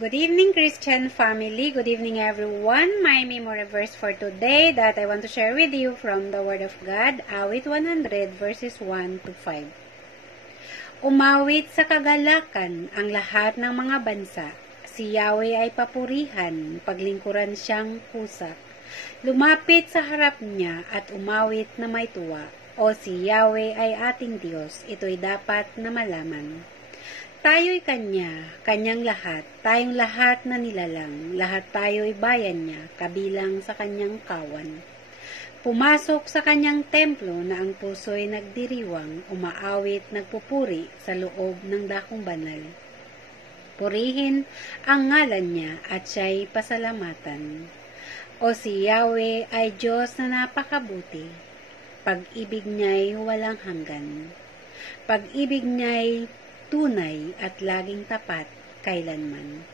Good evening, Christian family. Good evening, everyone. My memory verse for today that I want to share with you from the Word of God, Awit 100, verses 1 to 5. Umawit sa kagalakan ang lahat ng mga bansa. Si Yahweh ay papurihan, paglingkuran siyang kusa. Lumapit sa harap niya at umawit na may tuwa. O si Yahweh ay ating Diyos, ito'y dapat na malaman. Tayo'y kanyang lahat, tayong lahat na nilalang, lahat tayo'y bayan niya, kabilang sa kanyang kawan. Pumasok sa kanyang templo na ang puso'y nagdiriwang, umaawit, nagpupuri sa loob ng dakong banal. Purihin ang ngalan niya at siya'y pasalamatan. O si Yahweh ay Diyos na napakabuti, pag-ibig niya'y walang hanggan. Pag-ibig niya'y tunay at laging tapat kailanman.